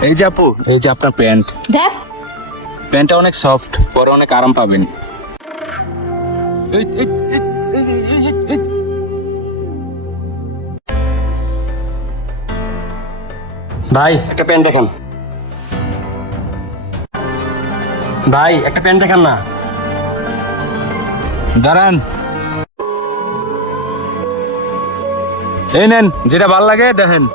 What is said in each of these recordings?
এই যে আপু এই যে আপনার প্যান্ট। দেখ। প্যান্টটা অনেক সফট পরে অনেক আরাম পাবেন। ভাই একটা প্যান্ট দেখান। ভাই একটা প্যান্ট দেখান না। দাঁড়ান। এই নেন যেটা ভালো লাগে দেখেন।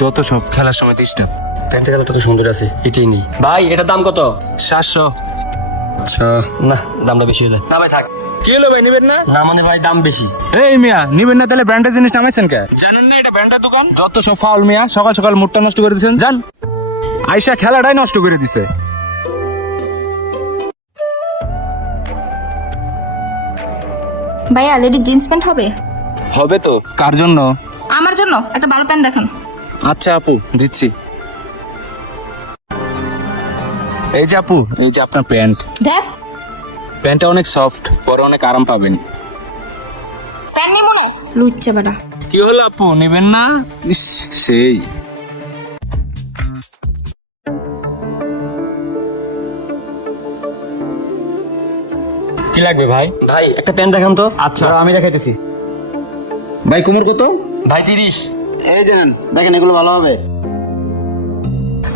যত সব খেলার সময় ডিস্টার্ব প্যান্টের কালারটা তো সুন্দর আছে এটাই নেই। ভাই এটার দাম কত? সাতশো। আচ্ছা। না দামটা বেশি হয়ে যায়। না ভাই থাক। কি হলো ভাই নেবেন না? না মানে ভাই দাম বেশি। এই মিয়া নিবেন না তাহলে ব্র্যান্ডের জিনিস নামাইছেন কে? জানেন না এটা ব্র্যান্ডের দোকান? যত সব ফাউল মিয়া সকাল সকাল মুডটা নষ্ট করে দিয়েছেন জান আয়সা খেলাটাই নষ্ট করে দিছে। ভাইয়া লেডিস জিন্স প্যান্ট হবে? হবে তো। কার জন্য আমার জন্য? একটা ভালো প্যান্ট দেখান। আচ্ছা আপু দিচ্ছি। এই যে আপু এই যে আপনার প্যান্ট। দেখ। প্যান্টটা অনেক সফট পরে অনেক আরাম পাবেন। প্যান্ট নিয়ে মনে লুচ্চা বেটা কি হলো আপু নেবেন না? ইস সেই। কি লাগবে ভাই? ভাই একটা প্যান্ট দেখান তো। আচ্ছা। আমি দেখাইতেছি। ভাই কোমর কত? ভাই তিরিশ। এই দেখেন দেখেন এগুলো ভালো হবে।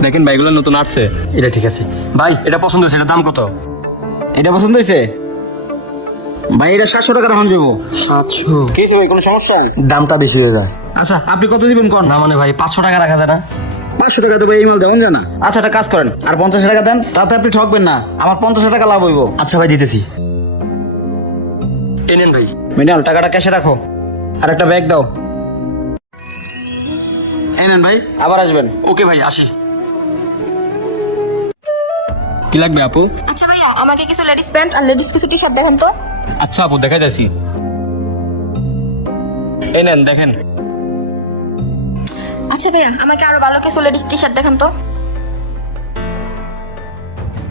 দেখেন ভাইগুলো নতুন আসছে। এটা ঠিক আছে। ভাই এটা পছন্দ হয়েছে এটার দাম কত? এটা পছন্দ হয়েছে? ভাই এটা সাতশো টাকা রাখুন যাব সাতশো। কি ভাই কোনো সমস্যা? দামটা বেশি হয়ে যায়। আচ্ছা আপনি কত দিবেন কোন? না মানে ভাই পাঁচশো টাকা রাখা যায় না। পাঁচশো টাকা দেবো এই মাল দেবেন জানা আচ্ছা একটা কাজ করেন। আর পঞ্চাশ টাকা দেন তাতে আপনি ঠকবেন না। আমার পঞ্চাশ টাকা লাভ হইব। আচ্ছা ভাই দিতেছি। এই নেন ভাই। মিনাল টাকাটা ক্যাশে রাখো। আর একটা ব্যাগ দাও। এই নেন ভাই আবার আসবেন। ওকে ভাই আসি। কি লাগবে আপু? আচ্ছা ভাইয়া আমাকে কিছু লেডিস প্যান্ট আর লেডিস কিছু টি শার্ট দেখান তো। আচ্ছা আপু দেখা যাচ্ছি এই নেন দেখেন। আচ্ছা ভাইয়া আমাকে আরও ভালো কিছু লেডিস টি শার্ট দেখান তো।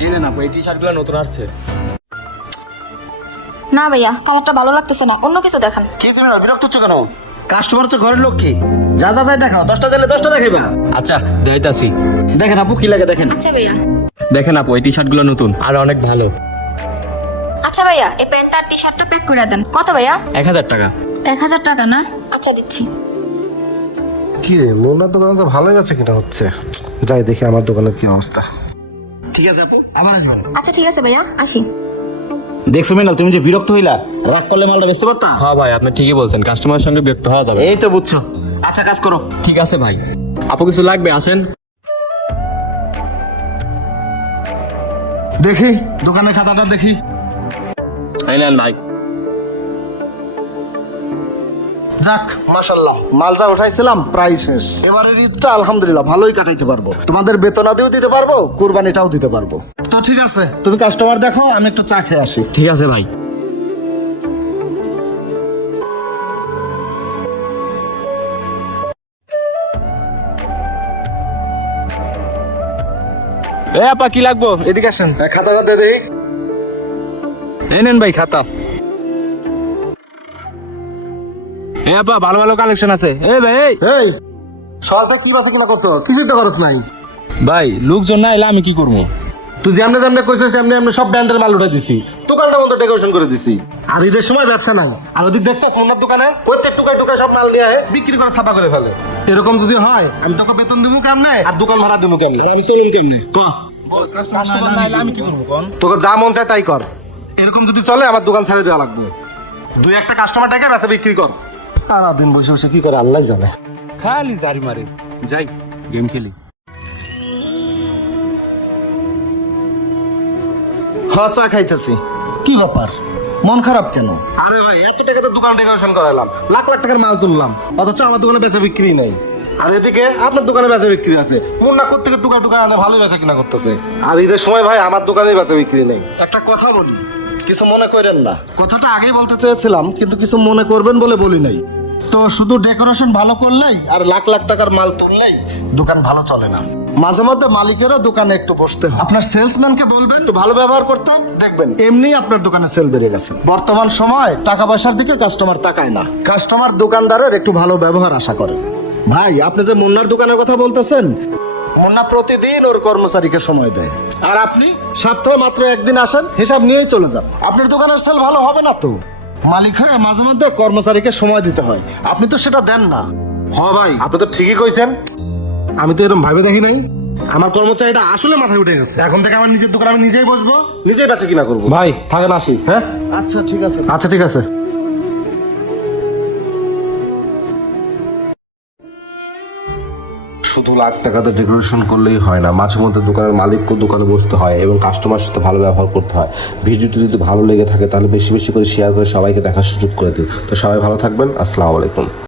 এই নেন আপু এই টি শার্টগুলো নতুন আসছে। না ভাইয়া কালারটা ভালো লাগতেছে না অন্য কিছু দেখান। কি হয়েছে বিরক্ত হচ্ছে কেন? কাস্টমার হচ্ছে ঘরের লোক কি? যা যা যাই দেখাও। দশটা চাইলে দশটা দেখাইবা। আচ্ছা যাইতাছি দেখেন আপু কি লাগে দেখেন। আচ্ছা ভাইয়া। দেখেন আপু এই টি শার্টগুলো নতুন। আর অনেক ভালো। আচ্ছা ভাইয়া এই প্যান্টটা আর টি শার্টটা প্যাক করে দেন। কত ভাইয়া? এক হাজার টাকা। এক হাজার টাকা না? আচ্ছা দিচ্ছি। কি রে মোনার দোকানে তো ভালোই আছে কিনা হচ্ছে? যাই দেখি আমার দোকানের কি অবস্থা। ঠিক আছে আপু আবার আসবেন। আচ্ছা ঠিক আছে ভাইয়া আসি। দেখছ মিনাল তুমি যে বিরক্ত হইলা রাগ করলে মালটা বেচতে পারতা? হ্যাঁ ভাই আপনি ঠিকই বলছেন কাস্টমারের সঙ্গে বিরক্ত হওয়া যাবে এই তো বুঝছ। আচ্ছা কাজ করো। ঠিক আছে ভাই। আপু কিছু লাগবে? আসেন। দেখি দোকানের খাতাটা দেখি। নেন ভাই। যাক মাশাল্লাহ মাল যা উঠাইছিলাম প্রায় শেষ। এবারের ঈদটা আলহামদুলিল্লাহ ভালোই কাটাইতে পারব। তোমাদের বেতনাদিও দিতে পারব কুরবানিটাও দিতে পারব। তো ঠিক আছে তুমি কাস্টমার দেখো আমি একটু চা খেয়ে আসি। ঠিক আছে ভাই। এ আপা কি লাগবো? এদিকে আসেন। খাতাটা দে দেই এই নেন ভাই খাতা। এ আপা ভালো ভালো কালেকশন আছে। এ ভাই এই। কি বাসে কিনা করছ? কিছুই তো খরচ নাই। ভাই লোকজন না এলে আমি কি করব? তুই যেমনি যেমনি কইছিস এমনি এমনি সব ব্র্যান্ডের মাল উঠে দিছি। দোকানটা বন্ধ ডেকোরেশন করে দিছি। আর ঈদের সময় ব্যবসা নাই। আর ওদিক দেখছিস সোনার দোকানে প্রত্যেক টুকায় টুকায় সব মাল দিয়ে বিক্রি করে ছাপা করে ফেলে। এরকম যদি হয় আমি তোকে বেতন দেবো কেমনে? আর দোকান ভাড়া দেবো কেমনে? আমি চলুন কেমনে? ক। কাস্টমার না এলে আমি কি করব কোন তোকে যা মন চায় তাই কর। এরকম যদি চলে আমার দোকান ছেড়ে দেওয়া লাগবে। দুই একটা কাস্টমার ডেকে বেচা বিক্রি কর। সারাদিন বসে বসে কি করে আল্লাহ জানে। খালি জারি মারে। যাই গেম খেলি। হ চা খাইতেছি। কি ব্যাপার? মন খারাপ কেন? আরে ভাই, এত টাকা তো দোকান ডেকোরেশন করালাম। লাখ লাখ টাকার মাল তুললাম। অথচ আমার দোকানে বেচা বিক্রি নাই। আর এদিকে আপনার দোকানে বেচা বিক্রি আছে। মুন্না কোথেকে টুকা টুকা আনে, ভালোই বেচা কিনা করতেছে। আর ঈদের সময় ভাই, আমার দোকানে বেচা বিক্রি নেই। একটা কথা বলি, কিছু মনে করেন না। কথাটা আগেই বলতে চেয়েছিলাম, কিন্তু কিছু মনে করবেন বলে বলি নাই। তো শুধু ডেকোরেশন ভালো করলেই আর লাখ লাখ টাকার মাল তুললেই দোকান ভালো চলে না। মাঝে মধ্যে মালিকেরও দোকানে একটু বসতে হয়। আপনার সেলসম্যানকে বলবেন একটু ভালো ব্যবহার করতে দেখবেন, এমনি আপনার দোকানে সেল বেড়ে গেছে। বর্তমান সময় টাকা পয়সার দিকে কাস্টমার তাকায় না। কাস্টমার দোকানদারের একটু ভালো ব্যবহার আশা করে। ভাই, আপনি যে মুন্নার দোকানের কথা বলতেছেন, মুন্না প্রতিদিন ওর কর্মচারীকে সময় দেয়। আর আপনি সপ্তাহে মাত্র একদিন আসেন, হিসাব নিয়েই চলে যান। আপনার দোকানের সেল ভালো হবে না তো? মালিক হয়ে মাঝে মধ্যে কর্মচারীকে সময় দিতে হয়। আপনি তো সেটা দেন না। হ্যাঁ ভাই আপনি তো ঠিকই কইছেন। আমি তো এরকম ভাবে দেখি নাই। আমার কর্মচারীটা আসলে মাথায় উঠে গেছে। এখন থেকে আমার নিজের দোকান আমি নিজেই বসবো নিজেই বেঁচে কিনা করব। ভাই থাকেন আসি হ্যাঁ? আচ্ছা ঠিক আছে। আচ্ছা ঠিক আছে। লাখ টাকাতে ডেকোরেশন করলেই হয় না। মাঝে মধ্যে দোকানের মালিককেও দোকানে বসতে হয় এবং কাস্টমার সাথে ভালো ব্যবহার করতে হয়। ভিডিওটি যদি ভালো লেগে থাকে তাহলে বেশি বেশি করে শেয়ার করে সবাইকে দেখার সুযোগ করে দিন তো সবাই ভালো থাকবেন। আসসালামু আলাইকুম।